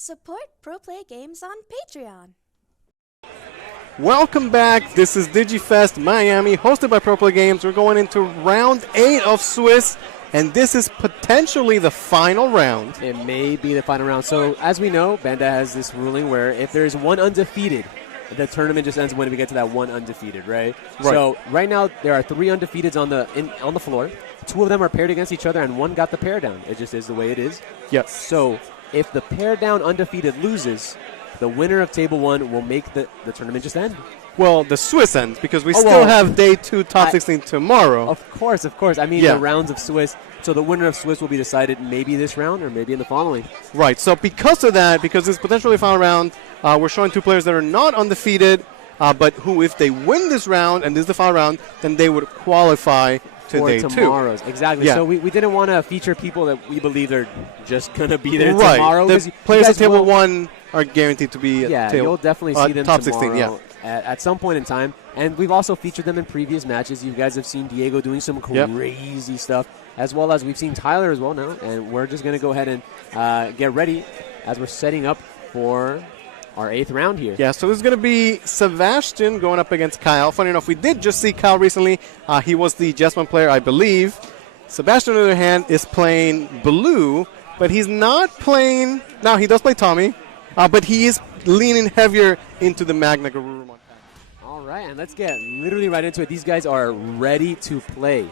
Support Pro Play Games on Patreon. Welcome back. This is DigiFest Miami, hosted by Pro Play Games. We're going into round 8 of Swiss, and this is potentially the final round. It may be the final round. So, as we know, Banda has this ruling where if there's one undefeated, the tournament just ends when we get to that one undefeated, right? So, right now, there are 3 undefeateds on the floor. 2 of them are paired against each other, and 1 got the pair down. It just is the way it is. Yes. So, if the pair down undefeated loses, the winner of Table 1 will make the tournament just end. Well, the Swiss ends, because we still have Day 2 Top 16 tomorrow. Of course. I mean, the rounds of Swiss. So the winner of Swiss will be decided maybe this round or maybe in the following. Right. So because of that, because it's potentially a final round, we're showing 2 players that are not undefeated, but who, if they win this round and this is the final round, then they would qualify to Day 2. Tomorrow's. Exactly. Yeah. So we didn't want to feature people that we believe are just going to be there right. tomorrow. The players at Table 1 are guaranteed to be at you'll definitely see them Top tomorrow 16, yeah. at some point in time. And we've also featured them in previous matches. You guys have seen Diego doing some crazy stuff, as well as we've seen Tyler as well now. And we're just going to go ahead and get ready as we're setting up for our 8th round here. Yeah, so this is going to be Sebastian going up against Kyle. Funny enough, we did just see Kyle recently. He was the Jesmon player, I believe. Sebastian, on the other hand, is playing blue, but he's not playing... Now, he does play Tommy, but he is leaning heavier into the Magna Garurumon. All right, and let's get literally right into it. These guys are ready to play.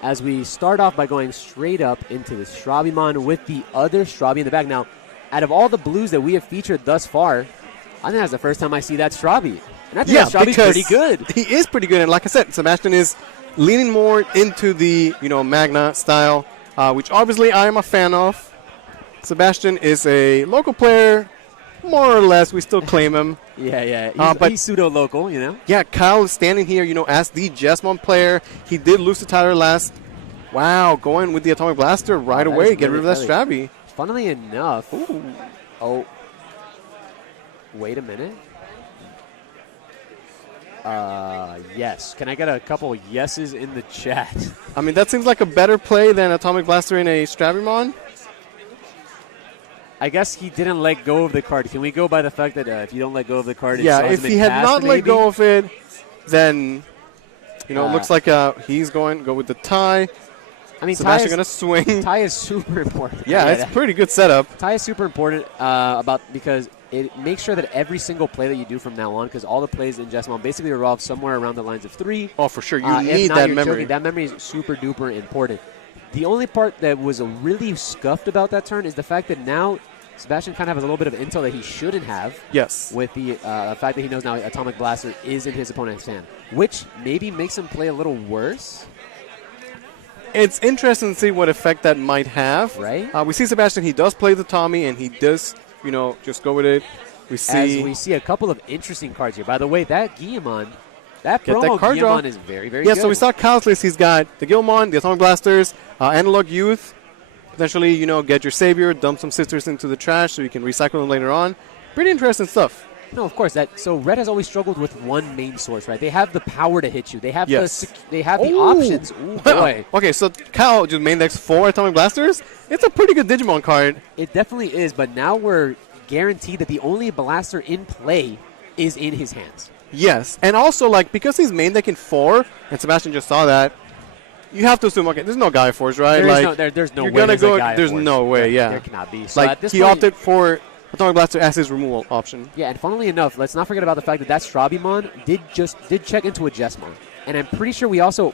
As we start off by going straight up into the Strabimon with the other Strabi in the back. Now, out of all the blues that we have featured thus far, I think that's the first time I see that Strabi. And I think that Strabi's pretty good. He is pretty good. And like I said, Sebastian is leaning more into the, Magna style, which obviously I am a fan of. Sebastian is a local player, more or less. We still claim him. But he's pseudo-local, Yeah, Kyle is standing here, as the Jesmon player. He did lose to Tyler last. Wow, going with the Atomic Blaster right away. Get rid of that Strabi. Funnily enough. Ooh. Oh. Wait a minute. Yes. Can I get a couple yeses in the chat? I mean, that seems like a better play than Atomic Blaster in a Strabimon. I guess he didn't let go of the card. Can we go by the fact that if you don't let go of the card, if he had not let go of it, then, it looks like he's going to go with the tie. I mean, Sebastian going to swing. Tie is super important. Yeah, it's a pretty good setup. Tie is super important because it makes sure that every single play that you do from now on, because all the plays in Jesmon basically revolve somewhere around the lines of 3. Oh, for sure. You need that memory. Joking. That memory is super duper important. The only part that was really scuffed about that turn is the fact that now Sebastian kind of has a little bit of intel that he shouldn't have. Yes. With the fact that he knows now Atomic Blaster is in his opponent's hand, which maybe makes him play a little worse. It's interesting to see what effect that might have. Right. We see Sebastian, he does play the Tommy, and he does, just go with it. We see a couple of interesting cards here. By the way, that Guillemon, that promo Guillemon is very, very good. Yeah, so we saw Kyle's list. He's got the Guillemon, the Atomic Blasters, Analog Youth. Potentially, get your Savior, dump some sisters into the trash so you can recycle them later on. Pretty interesting stuff. No, of course. So Red has always struggled with one main source, right? They have the power to hit you. They have the options. Ooh, boy. Okay, so Kyle just main decks 4 Atomic Blasters. It's a pretty good Digimon card. It definitely is, but now we're guaranteed that the only blaster in play is in his hands. Yes, and also, because he's main decking 4, and Sebastian just saw that, you have to assume, okay, there's no Gaia Force, right? There's no way there's no way, yeah. There cannot be. So at this he opted for Atomic Blaster as his removal option. Yeah, and funnily enough, let's not forget about the fact that Strabimon did check into a Jesmon. And I'm pretty sure we also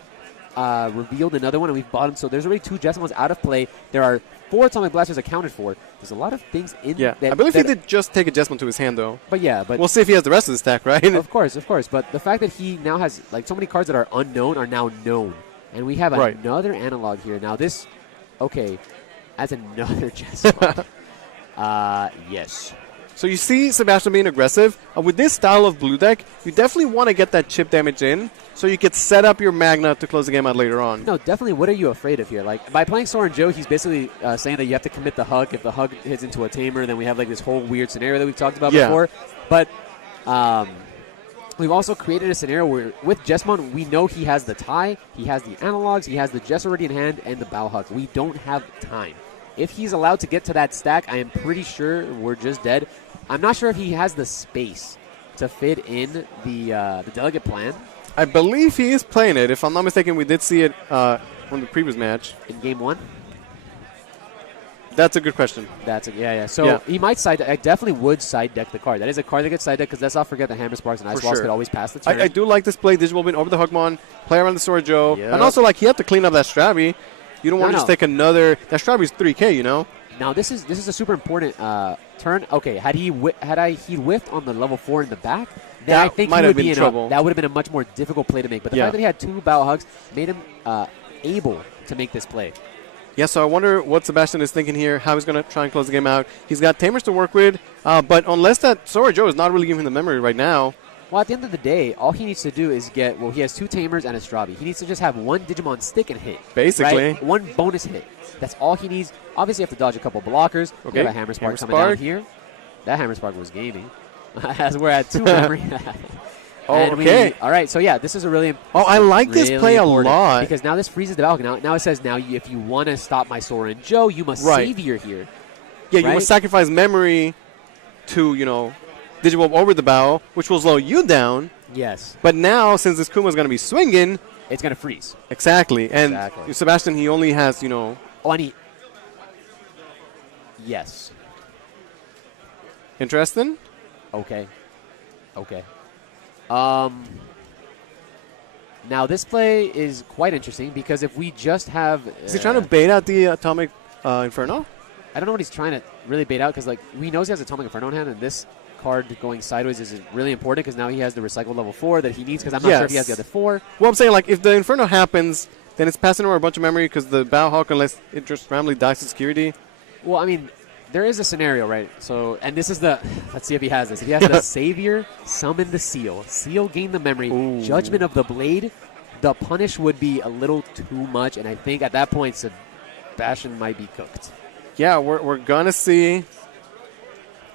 revealed another one, and we've bought him. So there's already 2 Jesmons out of play. There are 4 Atomic Blasters accounted for. There's a lot of things in that. I believe he did just take a Jesmon to his hand, though. But we'll see if he has the rest of the stack, right? Of course. But the fact that he now has so many cards that are unknown are now known. And we have another analog here. Now this, as another Jesmon. Yes. So you see Sebastian being aggressive. With this style of blue deck, you definitely want to get that chip damage in so you can set up your Magna to close the game out later on. No, definitely. What are you afraid of here? By playing Soren Joe, he's basically saying that you have to commit the hug. If the hug hits into a tamer, then we have this whole weird scenario that we've talked about before. But we've also created a scenario where with Jesmon, we know he has the tie, he has the analogs, he has the Jess already in hand, and the bow hug. We don't have time. if he's allowed to get to that stack, I am pretty sure we're just dead. I'm not sure if he has the space to fit in the delegate plan. I believe he is playing it. If I'm not mistaken, we did see it from the previous match. In game 1? That's a good question. Yeah. So he might side deck. I definitely would side deck the card. That is a card that gets side deck because let's not forget that Hammer Sparks and Ice Walls could always pass the turn. I do like this play. Digimon being over the Hugmon, play around the Sword Joe. Yep. And also, like, he had to clean up that Strabby. You don't want to just take another. That Strabby's 3K, you know? Now, this is a super important turn. Okay, had he whiffed on the level 4 in the back, then I think he would be in trouble. That would have been a much more difficult play to make. But the fact that he had 2 Bow Hugs made him able to make this play. Yeah, so I wonder what Sebastian is thinking here, how he's going to try and close the game out. He's got Tamers to work with, but unless that Sword Joe is not really giving him the memory right now. Well, at the end of the day, all he needs to do is he has 2 Tamers and a Strabby. He needs to just have 1 Digimon stick and hit. Basically. Right? 1 bonus hit. That's all he needs. Obviously, you have to dodge a couple blockers. Okay. You have a Hammer Spark coming down here. That Hammer Spark was gaming. As we're at 2 memory. Okay. All right, so yeah, this is a really I like this play a lot. Because now this freezes the Valk. Now it says, if you want to stop my Sora and Joe, you must Savior here. Yeah, you must sacrifice memory to, Digimon over the bow, which will slow you down. Yes. But now, since this Kuma's going to be swinging. It's going to freeze. Exactly. And Sebastian, he only has, Oh, Yes. Interesting? Okay. Now, this play is quite interesting because if we just have... Is he trying to bait out the Atomic Inferno? I don't know what he's trying to really bait out because, we know he has Atomic Inferno in hand, and this card going sideways is really important because now he has the Recycle level 4 that he needs because I'm not sure if he has the other 4. Well, I'm saying, if the Inferno happens, then it's passing over a bunch of memory because the Bow Hawk, unless it just randomly dies to security. Well, I mean... There is a scenario, right? So, and this is let's see if he has this. If he has the Savior, summon the Seal. Seal gain the memory. Ooh. Judgment of the Blade. The punish would be a little too much, and I think at that point, Sebastian might be cooked. Yeah, we're going to see.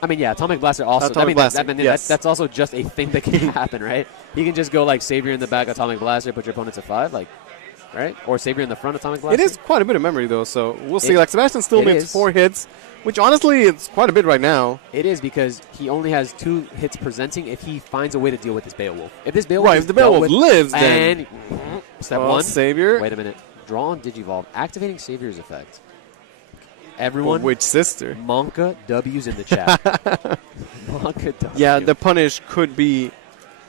I mean, Atomic Blaster also. That's also just a thing that can happen, right? You can just go Savior in the back, Atomic Blaster, put your opponent to 5, right? Or Savior in the front, Atomic Blaster. It is quite a bit of memory, though, so we'll see. Sebastian still makes 4 hits, which honestly, it's quite a bit right now. It is because he only has 2 hits presenting if he finds a way to deal with this Beowulf. If this Beowulf if the Beowulf lives, then... Step 1. Savior. Wait a minute. Draw on Digivolve. Activating Savior's effect. Everyone... Which sister? Monka W's in the chat. Monka W. Yeah, the punish could be...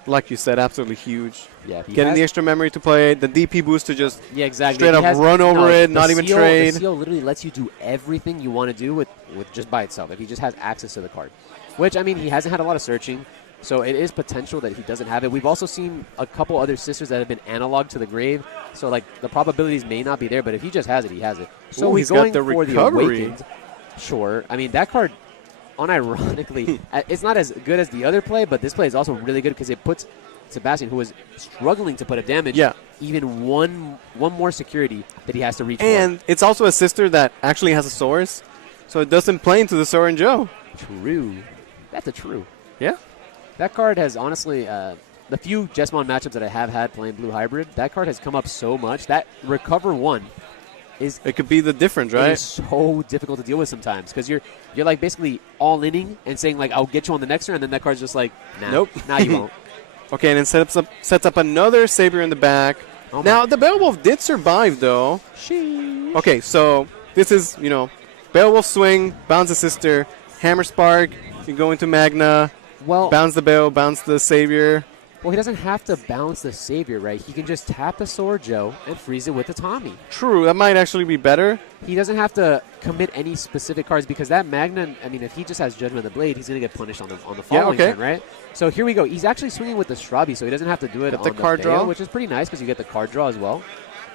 Like you said, absolutely huge. Yeah, getting the extra memory to play, the DP boost to just exactly. straight up run over it, not even trade. The seal literally lets you do everything you want to do with just by itself if he just has access to the card. Which, I mean, he hasn't had a lot of searching, so it is potential that he doesn't have it. We've also seen a couple other sisters that have been analog to the grave, so the probabilities may not be there, but if he just has it, he has it. So he's going for the Awakened. Sure. I mean, that card... Unironically, it's not as good as the other play, but this play is also really good because it puts Sebastian, who is struggling to put up damage, even one more security that he has to reach and it's also a sister that actually has a source, so it doesn't play into the Sora and Joe. True. That's a true. Yeah. That card has honestly, the few Jesmon matchups that I have had playing Blue Hybrid, that card has come up so much. That Recover 1 it could be the difference, right? It's so difficult to deal with sometimes because you're basically all-inning and saying I'll get you on the next turn, and then that card's just nah, nope, now you won't. Okay, and then sets up another Savior in the back. Now the Beowulf did survive though. Sheesh. Okay, so this is Beowulf swing, bounce the sister, Hammer Spark. You go into Magna, bounce the Beo, bounce the Savior. Well, he doesn't have to bounce the Savior, right? He can just tap the Sword Joe and freeze it with the Tommy. True, that might actually be better. He doesn't have to commit any specific cards because that Magna, I mean, if he just has Judgment of the Blade, he's going to get punished on the following turn, right? So here we go. He's actually swinging with the Strabby, so he doesn't have to do it on the card draw, which is pretty nice because you get the card draw as well.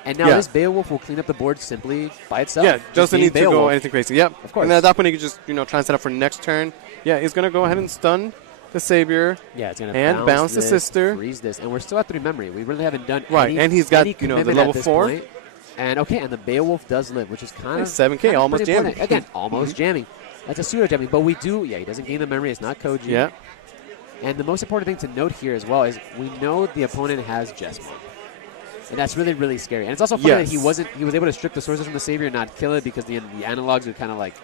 And now this Beowulf will clean up the board simply by itself. Yeah, doesn't need to go anything crazy. Yep. Of course. And at that point, he can just try and set up for next turn. Yeah, he's going to go ahead and stun the Savior. Yeah, it's going to bounce the sister. Freeze this. And we're still at 3 memory. We really haven't done any, and he's got the level 4. Point. And and the Beowulf does live, which is kind of 7K, almost jamming. Again, almost jamming. That's a pseudo jamming, but we do. Yeah, he doesn't gain the memory. It's not Koji. Yeah. And the most important thing to note here as well is we know the opponent has Jesmon. And that's really, really scary. And it's also funny that Yes. he was able to strip the sources from the Savior and not kill it because the analogs would kind of like.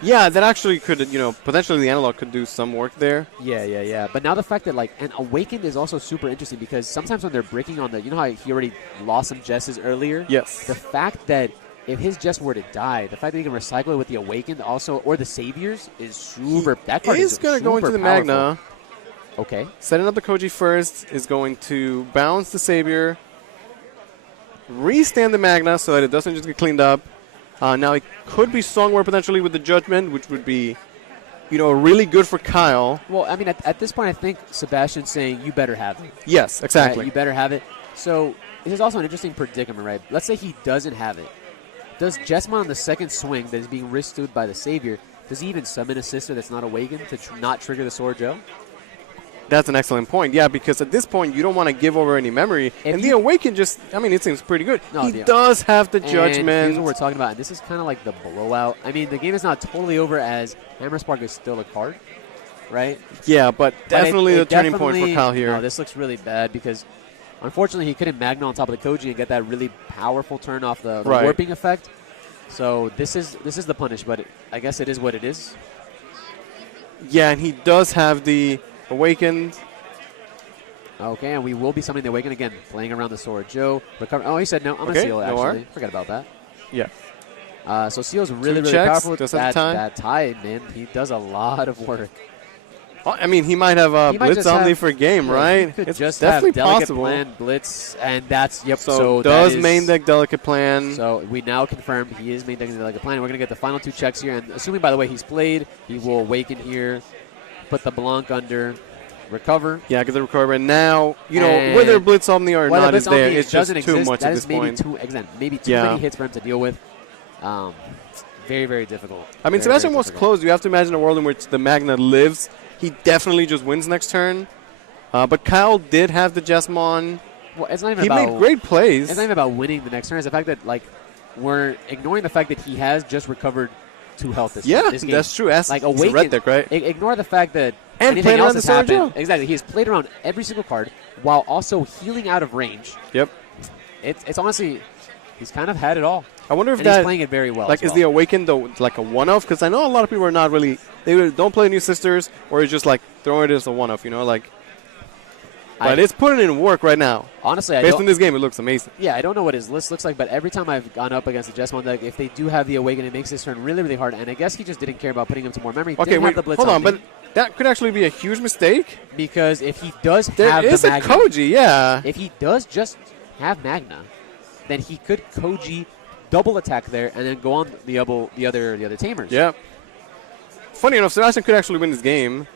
Yeah, that actually could, potentially the analog could do some work there. Yeah. But now the fact that, like, and Awakened is also super interesting because sometimes when they're breaking on the, you know how he already lost some Jesses earlier? Yes. The fact that if his Jess were to die, the fact that he can recycle it with the Awakened also, or the Saviors, is super. That card is going to go into the powerful. Magna. Okay. Setting up the Koji first is going to bounce the Savior, restand the Magna so that it doesn't just get cleaned up. Now it could be Songware potentially with the Judgment, which would be, really good for Kyle. Well, I mean, at this point, I think Sebastian's saying you better have it. Yes, exactly. Right? You better have it. So this is also an interesting predicament, right? Let's say he doesn't have it. Does Jesmon on the second swing that is being withstood by the Savior, does he even summon a sister that's not awakened to not trigger the Sword Joe? That's an excellent point. Yeah, because at this point, you don't want to give over any memory. And the Awaken just, it seems pretty good. No, he does have the and Judgment. Here's what we're talking about. This is kind of like the blowout. I mean, the game is not totally over as Hammer Spark is still a card, right? Yeah, but definitely it the turning point for Kyle here. No, this looks really bad because, unfortunately, he couldn't Magna on top of the Koji and get that really powerful turn off the warping effect. So this is the punish, but I guess it is what it is. Yeah, and he does have the Awakened. Okay, and we will be summoning the Awaken again, playing around the Sword. Joe, recover. Oh, he said no. I'm going to seal, actually. Forget about that. Yeah. So Seal's really, really checks, powerful. does have time. That tie, man, he does a lot of work. He might have Blitz Omni for game, right? He could it's just definitely have Delicate possible. Plan, Blitz, and that's, yep. So does main deck Delicate Plan. So we now confirm he is main decking Delicate Plan. We're going to get the final two checks here. And assuming, by the way, he's played, he will Awaken here, put the Blanc under, recover. Yeah, get the recover. And now, whether Blitz Omni or not is there, it's just too much at this point. Maybe too many hits for him to deal with. Very, very difficult. Sebastian was close. You have to imagine a world in which the Magna lives. He definitely just wins next turn. But Kyle did have the Jesmon. Well, it's not even he made great plays. It's not even about winning the next turn. It's the fact that, we're ignoring the fact that he has just recovered 2 health this game. That's true. It's a red deck, right? Ignore the fact that and anything else has happened. Joe. Exactly. He has played around every single card while also healing out of range. Yep. It's honestly, he's kind of had it all. I wonder if he's playing it very well. Is the Awakened a one-off? Because I know a lot of people are not really. They either don't play New Sisters or it's just throwing it as a one-off. But it's putting in work right now. Honestly, based on this game, it looks amazing. Yeah, I don't know what his list looks like, but every time I've gone up against the Jesmon deck, if they do have the Awaken, it makes this turn really, really hard. And I guess he just didn't care about putting him to more memory. Okay, wait, hold on, but that could actually be a huge mistake. Because if he does have there is the a Magna, Koji, yeah. If he does just have Magna, then he could Koji double attack there and then go on the other Tamers. Yep. Funny enough, Sebastian could actually win this game.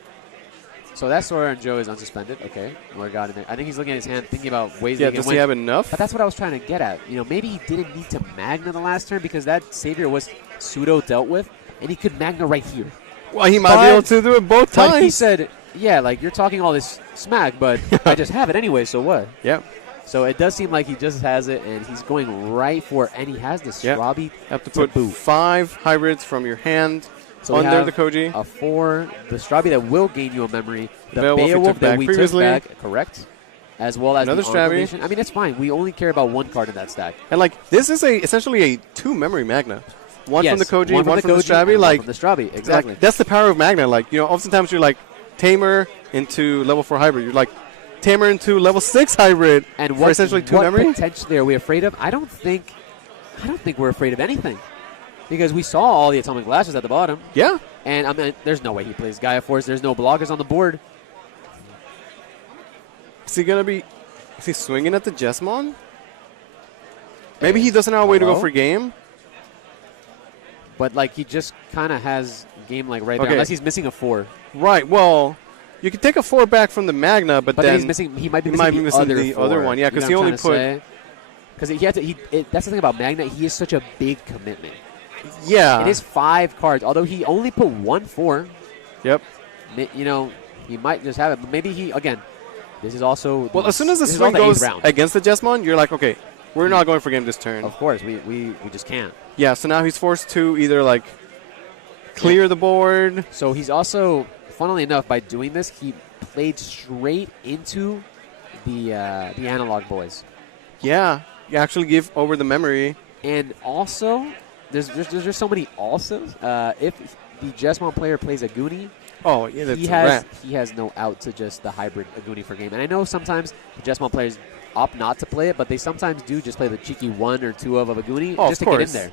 So that Sora and Joe is unsuspended. Okay. Lord God in there. I think he's looking at his hand, thinking about ways that he can does win. he have enough? But that's what I was trying to get at. Maybe he didn't need to Magna the last turn because that Savior was pseudo dealt with, and he could Magna right here. Well, he might be able to do it both times. But he said, yeah, you're talking all this smack, but I just have it anyway, so what? Yep. So it does seem like he just has it, and he's going right for it, and he has this Strabi. Have to put 5 hybrids from your hand under the Koji. A 4, the Strabi that will gain you a memory. The Beowulf that we previously. took back, correct. As well as another the Strabi. I mean, it's fine. We only care about one card in that stack. And this is essentially a 2 memory Magna. One from the Koji, one from the Strabi. One from the Strabi, exactly. That's the power of Magna. Oftentimes you're Tamer into level 4 hybrid. You're Tamer into level 6 hybrid. And for essentially 2 memory. What potentially are we afraid of? I don't think we're afraid of anything. Because we saw all the Atomic Lashes at the bottom. Yeah. And there's no way he plays Gaia Force. There's no blockers on the board. Is he swinging at the Jesmon? Maybe he doesn't have a way to go for game. But he just kind of has game right there, unless he's missing a 4. Right. Well, you can take a 4 back from the Magna, but then he might be missing the other one. Yeah, because he only put. Because that's the thing about Magna. He is such a big commitment. Yeah. It is 5 cards. Although he only put 1 4. Yep. He might just have it. But maybe again, this is also. Well, as soon as the swing goes against the Jesmon, you're okay, we're not going for game this turn. Of course, we just can't. Yeah, so now he's forced to either clear the board. So he's also, funnily enough, by doing this, he played straight into the analog boys. Yeah. actually give over the memory. And also, there's just so many alsos. If the Jesmon player plays Aguni, Oh, yeah, that's he a has wrap. he has no out to just the hybrid Aguni for game. And I know sometimes the Jesmon players opt not to play it, but they sometimes do just play the cheeky 1 or 2 of Aguni Oh, just of to get in course. there.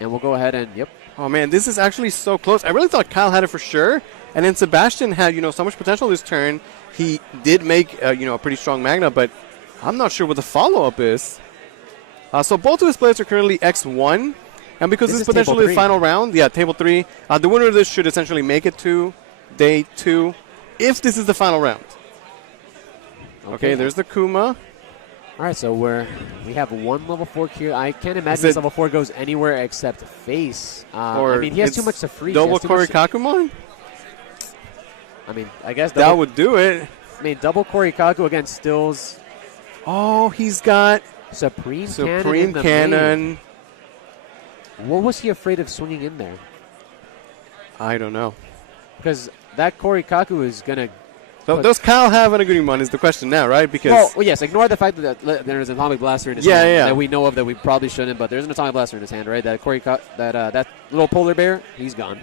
And we'll go ahead and, yep. Oh, man, this is actually so close. I really thought Kyle had it for sure. And then Sebastian had, so much potential this turn. He did make, a pretty strong Magna, but I'm not sure what the follow-up is. So both of his players are currently X1. And because This this is is potentially table the 3. final round, table 3, the winner of this should essentially make it to day 2 if this is the final round. Okay, there's the Kuma. All right, so we have one level 4 here. I can't imagine it this level 4 goes anywhere except face. Or I mean, he has it's too much to freeze. Double Korikakumon? I mean, I guess That would do it. I mean, double Korikaku against Stills. Oh, he's got Supreme Supreme Cannon. in the Cannon. main. What was he afraid of swinging in there? I don't know. Because that Korikaku is going to... So does Kyle have an Agumon is the question now, right? Because Well, yes, ignore the fact that there's an Atomic Blaster in his Yeah, hand yeah. that we know of that we probably shouldn't, but there's an Atomic Blaster in his hand, right? That that little polar bear, he's gone.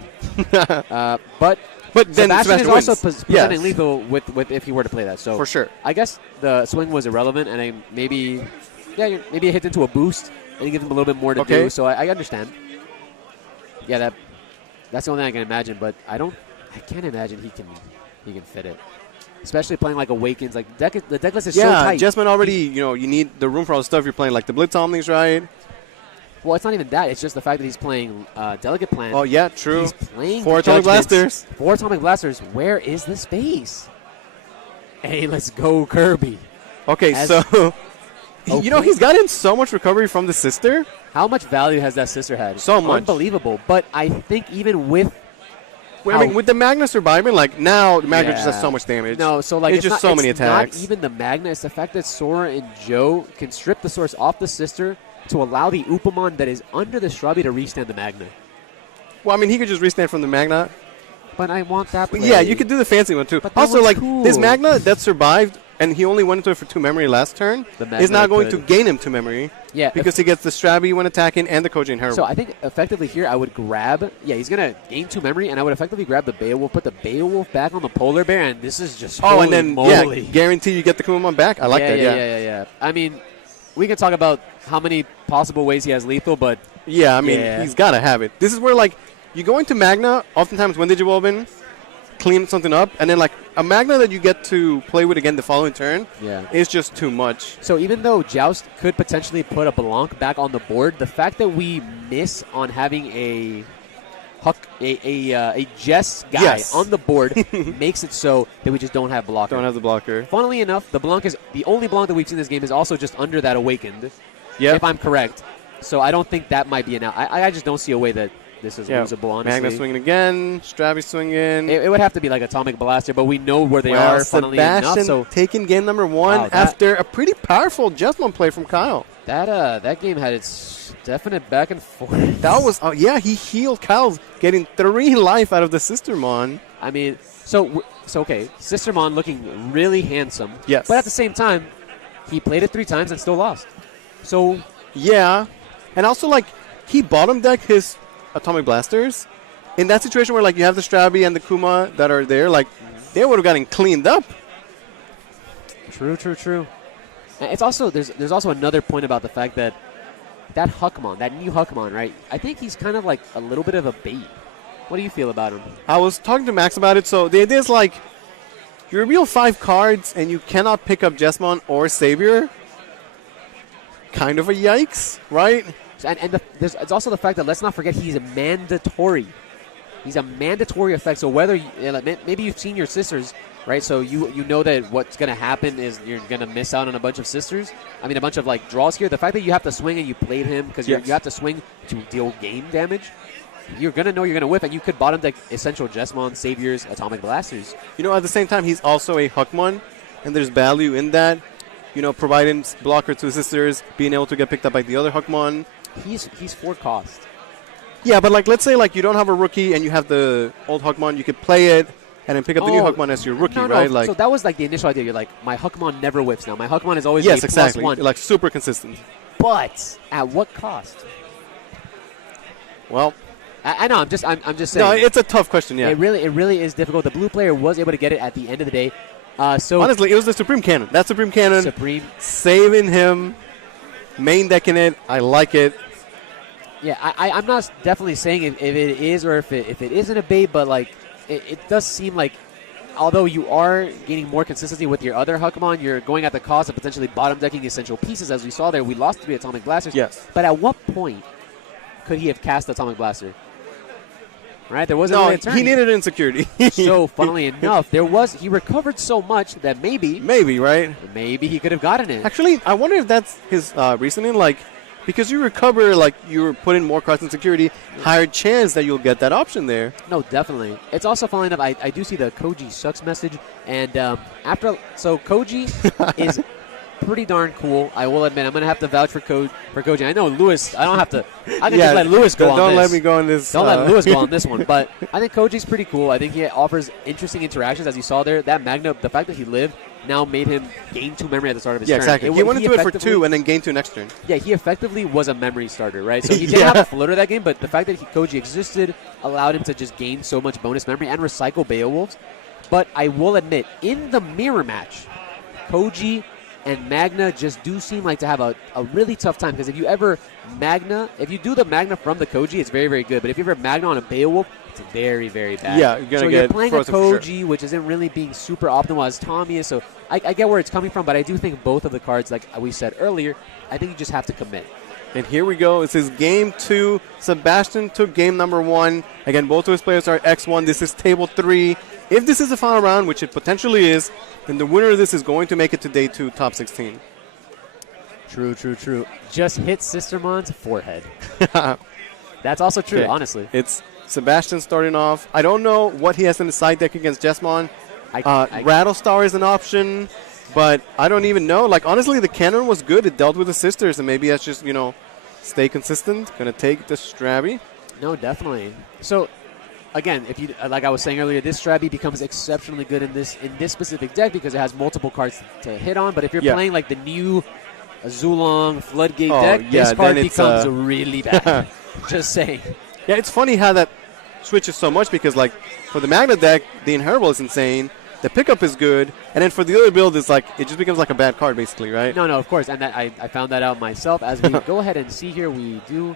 But then Sebastian is wins. also presenting Yes. lethal with if he were to play that. So For sure. I guess the swing was irrelevant, and maybe it hit into a boost, and it gives him a little bit more to Okay. do. So I understand. Yeah, that's the only thing I can imagine, but I can't imagine he can fit it. Especially playing like Awakens, like the deck list is so tight. Jesmon already, you need the room for all the stuff you're playing, like the Blitz Omnings, right? Well, it's not even that. It's just the fact that he's playing Delicate Plant. Oh, yeah, true. He's playing 4 Atomic Judgments. Blasters. 4 Atomic Blasters. Where is the space? Hey, let's go, Kirby. Okay, so, he's gotten so much recovery from the sister. How much value has that sister had? So much. Unbelievable. But I think even with... I mean, with the Magna surviving, now the Magna just has so much damage. No, so it's just so many attacks. Not even the Magna. It's the fact that Sora and Joe can strip the source off the sister to allow the Upamon that is under the Shrubby to restand the Magna. Well, I mean, he could just restand from the Magna. But I want that play. Yeah, you could do the fancy one, too. But that Also, one's cool. this Magna that survived, and he only went into it for 2 memory last turn, is now going to gain him 2 memory. Yeah. Because he gets the Strabby when attacking and the Koji and Herald. So I think effectively here I would grab... Yeah, he's going to gain 2 memory, and I would effectively grab the Beowulf, put the Beowulf back on the Polar Bear, and this is just and then, moly. guarantee you get the Kumamon back. I like that, Yeah. I mean, we can talk about how many possible ways he has lethal, but... Yeah, I mean, he's got to have it. This is where, you go into Magna, oftentimes when Digivolving, clean something up, and then, a Magna that you get to play with again the following turn is just too much. So even though Joust could potentially put a Blanc back on the board, the fact that we miss on having a Jess guy on the board makes it so that we just don't have blocker. Don't have the blocker. Funnily enough, the Blanc is the only Blanc that we've seen in this game is also just under that Awakened, if I'm correct. So I don't think that might be an out. I just don't see a way that this is losable, honestly. Magna swinging again, Strabby swinging. It would have to be like Atomic Blaster, but we know where they are, funnily Sebastian enough. So taking game number 1 after a pretty powerful Jesmon play from Kyle. that game had its definite back and forth. That was, he healed Kyle, getting 3 life out of the Sistermon. I mean, so okay, Sistermon looking really handsome. Yes. But at the same time, he played it 3 times and still lost. So yeah, and also he bottom decked his Atomic Blasters. In that situation where you have the Strabby and the Kuma that are there, they would have gotten cleaned up. True. And it's also there's also another point about the fact that Huckmon, that new Huckmon, right? I think he's kind of like a little bit of a bait. What do you feel about him? I was talking to Max about it. So the idea is you reveal 5 cards and you cannot pick up Jesmon or Savior. Kind of a yikes, right? And it's also the fact that let's not forget he's a mandatory. He's a mandatory effect. So whether maybe you've seen your sisters, right? So you know that what's going to happen is you're going to miss out on a bunch of sisters. I mean, a bunch of draws here. The fact that you have to swing and you played him because you have to swing to deal game damage. You're going to know you're going to whip, and you could bottom deck Essential Jesmon, Saviors, Atomic Blasters. At the same time, he's also a Huckmon, and there's value in that. Providing blocker to his sisters, being able to get picked up by the other Huckmon. He's 4 cost. Yeah, but let's say you don't have a rookie and you have the old Huckmon, you could play it and then pick up the new Huckmon as your rookie, no, right? So that was like the initial idea. You're like, my Huckmon never whips now. My Huckmon is always yes, a exactly. +1. Like super consistent. But at what cost? Well, I know. I'm just saying. no, it's a tough question. Yeah, it really is difficult. The blue player was able to get it at the end of the day. So honestly, it was the Supreme Cannon. That Supreme Cannon, saving him, main decking it. I like it. Yeah, I'm not definitely saying if it is or if it isn't a bait, but like it does seem like, although you are gaining more consistency with your other Huckmon, you're going at the cost of potentially bottom decking essential pieces. As we saw there, we lost 3 Atomic Blasters. Yes. But at what point could he have cast Atomic Blaster? Right? There wasn't really a turn. He needed insecurity. So, funnily enough, he recovered so much that maybe he could have gotten it. Actually, I wonder if that's his reasoning. Like, because you recover, like you're putting more cards in security, higher chance that you'll get that option there. No, definitely. It's also funny enough. I do see the Koji sucks message, and Koji is pretty darn cool. I will admit, I'm gonna have to vouch for Koji. I know Lewis. I don't have to. I can just let Lewis go on this. Don't let me go on this. Don't let Lewis go on this one. But I think Koji's pretty cool. I think he offers interesting interactions, as you saw there. That Magna, the fact that he lived, now made him gain 2 memory at the start of his turn. Exactly. He wanted to do it for 2 and then gain 2 next turn. Yeah, he effectively was a memory starter, right? So he didn't have a floater that game, but the fact that Koji existed allowed him to just gain so much bonus memory and recycle Beowulfs. But I will admit, in the mirror match, Koji and Magna just do seem like to have a really tough time, because if you do the Magna from the Koji, it's very, very good. But if you ever Magna on a Beowulf, it's very, very bad. Yeah, you're playing a Koji, which isn't really being super optimal as Tommy is. So I get where it's coming from, but I do think both of the cards, like we said earlier, I think you just have to commit. And here we go. This is game 2. Sebastian took game number 1. Again, both of his players are X1. This is table 3. If this is the final round, which it potentially is, then the winner of this is going to make it to day 2, top 16. True. Just hit Sistermon's forehead. That's also true, honestly. It's Sebastian starting off. I don't know what he has in the side deck against Jesmon. Rattlestar is an option, but I don't even know. Like, honestly, the cannon was good. It dealt with the sisters, and maybe that's just, stay consistent. Going to take the Strabby. No, definitely. So, again, if you like I was saying earlier, this Strabby becomes exceptionally good in this specific deck because it has multiple cards to hit on. But if you're playing like the new Zulong Floodgate deck, this card becomes really bad. Just saying. Yeah, it's funny how that switches so much because, like, for the Magna deck, the Inheritable is insane. The pickup is good, and then for the other build, it's like it just becomes like a bad card, basically, right? No, of course, and I found that out myself. As we go ahead and see here, we do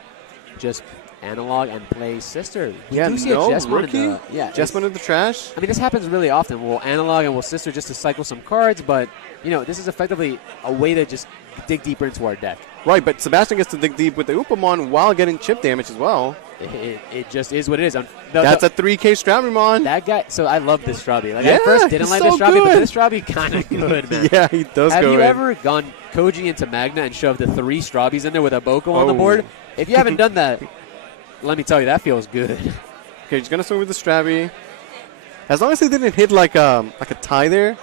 just analog and play Sister. We do see a Jesmon rookie? Jesmon in the trash? I mean, this happens really often. We'll analog and we'll Sister just to cycle some cards, but, this is effectively a way to just dig deeper into our deck. Right, but Sebastian gets to dig deep with the Upamon while getting chip damage as well. It just is what it is. That's a 3K Strabimon. That guy, so I love this Strabby. Like, I first didn't like this Strabby, but this Strabby kind of good, man. Yeah, he does Have go you in. ever gone Koji into Magna and shoved the 3 Strabbies in there with a Boko on the board? If you haven't done that, let me tell you, that feels good. Okay, he's going to swing with the Strabby. As long as he didn't hit like a tie there.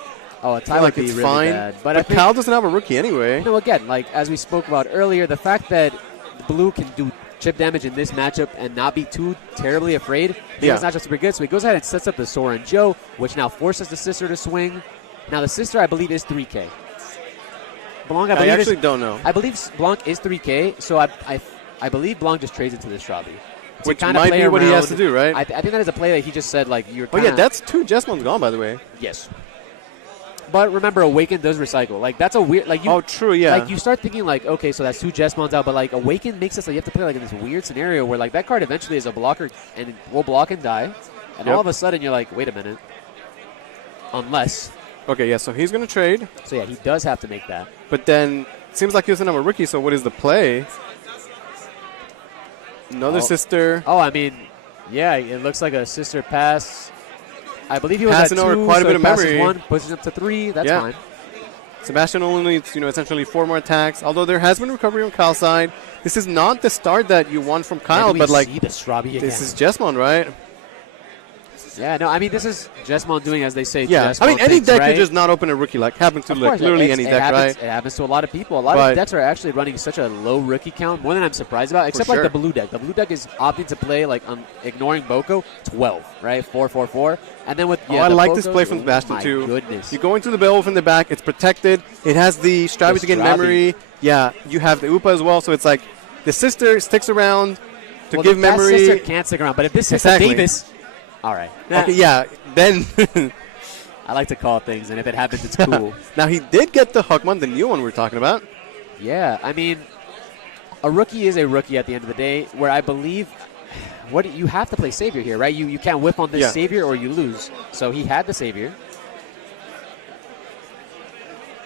Oh, a tie would be really fine. bad. But Cal doesn't have a rookie anyway. No, again, like as we spoke about earlier, the fact that Blue can do chip damage in this matchup and not be too terribly afraid, it's not just super good. So he goes ahead and sets up the Sora and Joe, which now forces the Sister to swing. Now the Sister, I believe, is 3K. Blanc, I actually don't know. I believe Blanc is 3K, so I believe Blanc just trades it to the Strabby. Which might be what he has to do, right? I think that is a play that he just said, like, you're Oh, yeah, that's 2 Jesmons gone, by the way. Yes. But remember, Awaken does recycle. Like, that's a weird... Like, you, oh, true, yeah. Like, you start thinking, like, okay, so that's 2 Jesmons out, but, like, Awaken makes it so you have to play, like, in this weird scenario where, like, that card eventually is a blocker and it will block and die. And all of a sudden, you're like, wait a minute. Unless... Okay, yeah, so he's going to trade. So, yeah, he does have to make that. But then, it seems like he doesn't have a rookie, so what is the play? Another Sister. Oh, I mean, yeah, it looks like a Sister pass... I believe he was passing at 2, over quite a bit of memory. 1, pushes up to 3. That's fine. Sebastian only needs, essentially 4 more attacks. Although there has been recovery on Kyle's side. This is not the start that you want from Kyle, but like see the Strabby again. This is Jesmon, right? Yeah, no, I mean, this is Jesmon doing, as they say, Yeah, Jesmon I mean, any things, deck right? could just not open a rookie like happens to Of like course, literally any it deck, happens, right? It happens to a lot of people. A lot of decks are actually running such a low rookie count, more than I'm surprised about, except sure. like the blue deck. The blue deck is opting to play, like, ignoring Boko, 12, right? 4, 4, 4. And then with, I the like this Bokos, play from Sebastian, my too. Goodness. You go into the Beowulf in the back. It's protected. It has the Strabi to gain Strabi. memory. Yeah, you have the Upa as well. So it's like the sister sticks around to give the memory. sister can't stick around, but if this sister Exactly. Davis, all right. Okay, yeah, then I like to call things, and if it happens, it's cool. now he did get the Huckmon, the new one we're talking about. Yeah, I mean, a rookie is a rookie at the end of the day, where I believe you have to play Savior here, right? You can't whiff on this Savior or you lose. So he had the Savior.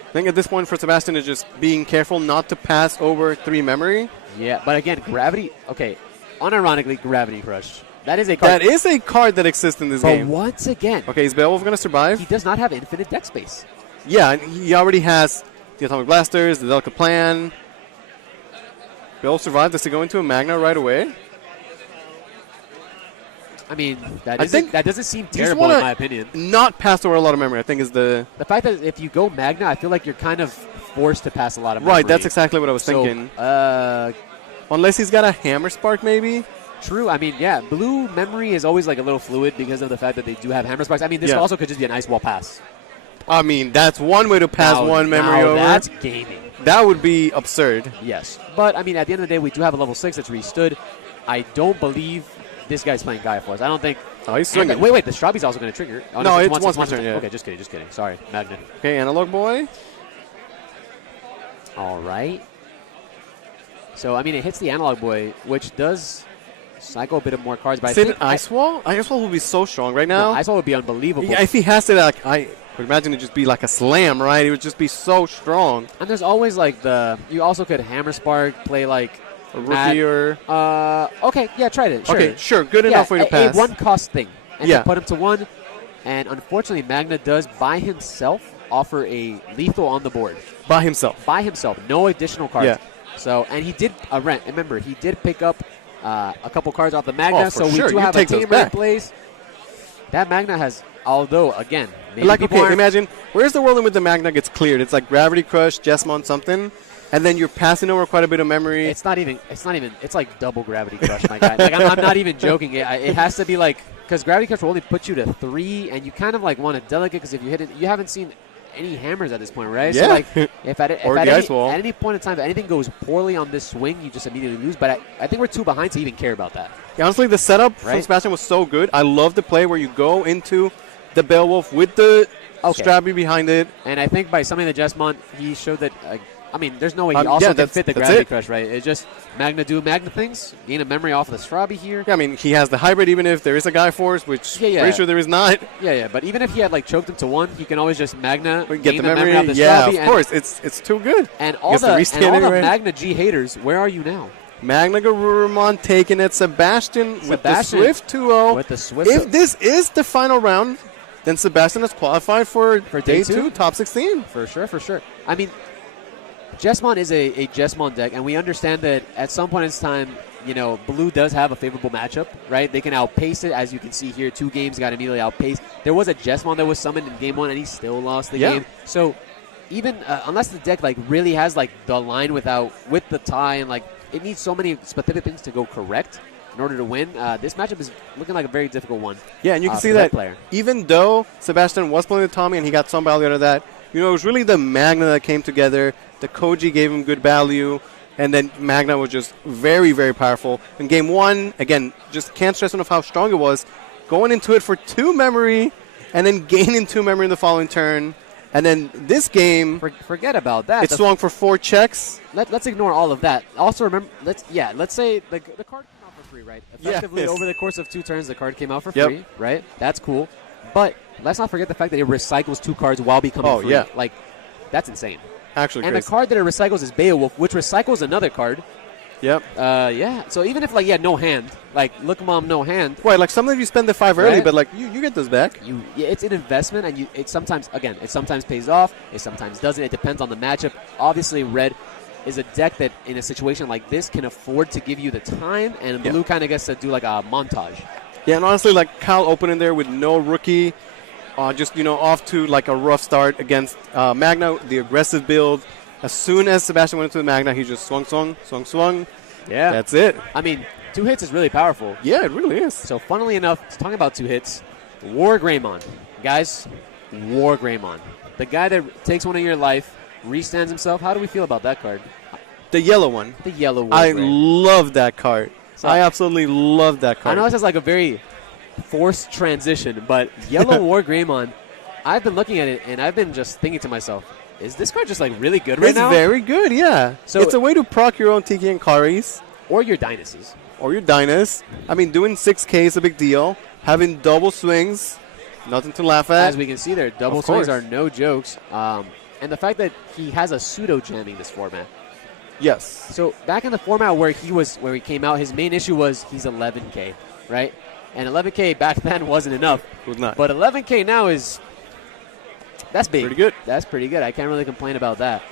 I think at this point for Sebastian is just being careful not to pass over 3 memory. Yeah, but again, Gravity, okay, unironically, Gravity Crush. That is a card. That is a card that exists in this game. But once again, Okay, is Beowulf going to survive? he does not have infinite deck space. Yeah, and he already has the Atomic Blasters, the Delta Plan. Beowulf survived. Does he go into a Magna right away? I mean, that think doesn't seem you just terrible wanna in my opinion. Not pass over a lot of memory, I think, is the... The fact that if you go Magna, I feel like you're kind of forced to pass a lot of memory. Right, that's exactly what I was thinking. Unless he's got a Hammer Spark, maybe? True. I mean, yeah, blue memory is always like a little fluid because of the fact that they do have Hammer Sparks. I mean, this also could just be an Ice Wall pass. I mean, that's one way to pass one memory over. That's gaming. That would be absurd. Yes. But, I mean, at the end of the day, we do have a level 6 that's restood. I don't believe this guy's playing Gaia Force. I don't think... Oh, he's swinging. Wait, the Strabi's also going to trigger. Oh, no, it's once per turn, yeah. Okay, just kidding. Sorry, Magnet. Okay, Analog Boy. All right. So, I mean, it hits the Analog Boy, which does cycle a bit of more cards. But Is it an Ice Wall? Ice Wall would be so strong right now. Ice Wall would be unbelievable. Yeah, if he has it, like, I would imagine it'd just be like a slam, right? It would just be so strong. And there's always, like, you also could Hammer Spark, play, like... A rookie or... okay, yeah, try it. Sure. Okay, sure. Good enough for you to pass. A one-cost thing. And you put him to 1. And unfortunately, Magna does, by himself, offer a lethal on the board. By himself. By himself. No additional cards. Yeah. So, and he did, remember, he did pick up a couple cards off the Magna. For so sure. we do You have take a those team back. in place. That Magna has, although, again, maybe Like, people okay, aren't- imagine, where's the world in which the Magna gets cleared? It's like Gravity Crush, Jesmon, something. And then you're passing over quite a bit of memory. It's not even, it's like double Gravity Crush, my guy. Like, I'm not even joking. It has to be like, because Gravity Crush will only put you to 3, and you kind of like want to delegate, because if you hit it, you haven't seen any hammers at this point, right? Yeah. So like, if at any point in time, if anything goes poorly on this swing, you just immediately lose. But I think we're too behind to even care about that. Yeah, honestly, the setup from Sebastian was so good. I love the play where you go into the Beowulf with the Strabi behind it. And I think by summoning the Jesmon, he showed that... I mean, there's no way he also can fit the Gravity Crush, right? It's just Magna do Magna things, gain a memory off of the Strabi here. Yeah, I mean, he has the hybrid even if there is a Gaia Force, which pretty sure there is not. Yeah, but even if he had like choked him to 1, he can always just Magna get the memory. Off the yeah, Strabi, of course. It's too good. And all the Magna G haters, where are you now? Magna Garurumon taking it. Sebastian with the Swift 2-0. With the Swift. If this is the final round, then Sebastian has qualified for day 2, top 16. For sure. I mean, Jesmon is a Jesmon deck, and we understand that at some point in time, blue does have a favorable matchup, right? They can outpace it, as you can see here. 2 games got immediately outpaced. There was a Jesmon that was summoned in game 1, and he still lost the game. So even unless the deck like really has like the line with the tie, and like it needs so many specific things to go correct in order to win, this matchup is looking like a very difficult one. Yeah, and you can see that even though Sebastian was playing the Tommy and he got some value out of that, it was really the Magna that came together. The Koji gave him good value, and then Magna was just very, very powerful. In game 1, again, just can't stress enough how strong it was. Going into it for 2 memory, and then gaining 2 memory in the following turn. And then this game, forget about that. It swung for 4 checks. Let's ignore all of that. Also remember, let's say the card came out for free, right? Effectively, over the course of 2 turns, the card came out for free, right? That's cool. But let's not forget the fact that it recycles 2 cards while becoming free. Like, that's insane. Actually, and the card that it recycles is Beowulf, which recycles another card. Yep. So even if no hand, look mom, no hand. Right, like sometimes you spend the 5 early, but you get those back. It's an investment, and it sometimes pays off. It sometimes doesn't. It depends on the matchup. Obviously, red is a deck that in a situation like this can afford to give you the time, and blue kind of gets to do like a montage. Yeah, and honestly, like Kyle opening there with no rookie, just off to like a rough start against Magna, the aggressive build. As soon as Sebastian went into the Magna, he just swung. Yeah. That's it. I mean, 2 hits is really powerful. Yeah, it really is. So funnily enough, talking about 2 hits, War Greymon. Guys, War Greymon. The guy that takes one of your life, restands himself. How do we feel about that card? The yellow one. The yellow War I Grey. love that card. So I absolutely love that I card. know this is like a very forced transition, but yellow War Greymon, I've been looking at it, and I've been just thinking to myself, is this card just like really good right it's now? very good, yeah. So it's a way to proc your own Tiki and Karis. Or your Dynasts. Or your Dynas. I mean, doing 6K is a big deal. Having double swings, nothing to laugh at. As we can see there, double swings are no jokes. And the fact that he has a pseudo jamming this format. Yes. So back in the format where he came out, his main issue was he's 11K, right? And 11K back then wasn't enough. It was not. But 11K now that's big. Pretty good. That's pretty good. I can't really complain about that.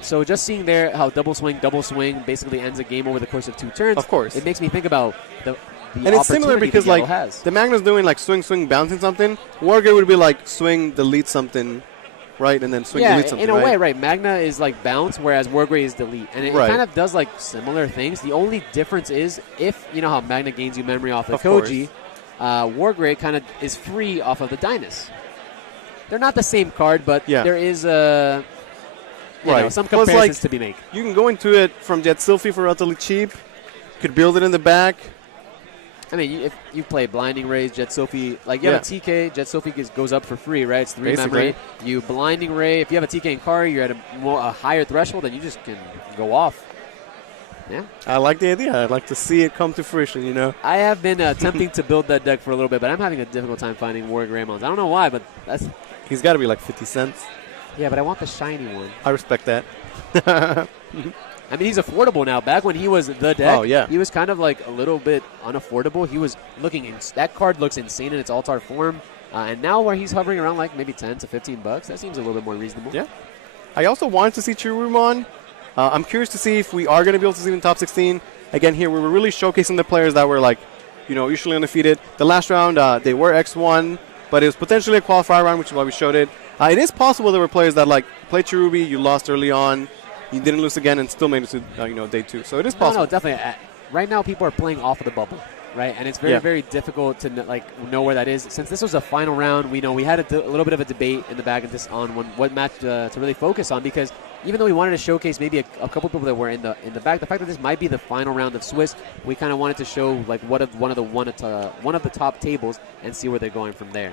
So just seeing there how double swing basically ends a game over the course of 2 turns. Of course. It makes me think about the and it's similar because like the Magna's doing like swing, bouncing something. Wargate would be like swing, delete something, right, and then swing, delete something. In a way, right. Magna is like bounce, whereas Wargray is delete, and it kind of does like similar things. The only difference is if you know how Magna gains you memory off of Koji, Wargray kind of is free off of the Dynas. They're not the same card, but there is some comparisons to be made. You can go into it from Jet Sylphie for relatively cheap. Could build it in the back. I mean, if you play Blinding Rays, Jet Sylphie, like you have a TK, Jet Sylphie goes up for free, right? It's 3 memory. You Blinding Ray, if you have a TK and Kari, you're at a higher threshold, and you just can go off. Yeah. I like the idea. I'd like to see it come to fruition, you know. I have been attempting to build that deck for a little bit, but I'm having a difficult time finding War Greymons. I don't know why, but that's... He's got to be like 50 cents. Yeah, but I want the shiny one. I respect that. I mean, he's affordable now. Back when he was the deck, he was kind of like a little bit unaffordable. He was looking that card looks insane in its Altar form. And now where he's hovering around like maybe 10 to 15 bucks, that seems a little bit more reasonable. Yeah. I also wanted to see Chirumon. I'm curious to see if we are going to be able to see him in top 16. Again, here we were really showcasing the players that were like, usually undefeated. The last round, they were X1, but it was potentially a qualifier round, which is why we showed it. It is possible there were players that like played Cherubi, you lost early on, you didn't lose again, and still made it to day 2. So it is possible. No, definitely. Right now, people are playing off of the bubble, right? And it's very, very difficult to know where that is. Since this was a final round, we had a little bit of a debate in the back of this on what match to really focus on, because even though we wanted to showcase maybe a couple people that were in the back, the fact that this might be the final round of Swiss, we kind of wanted to show like one of the top tables and see where they're going from there.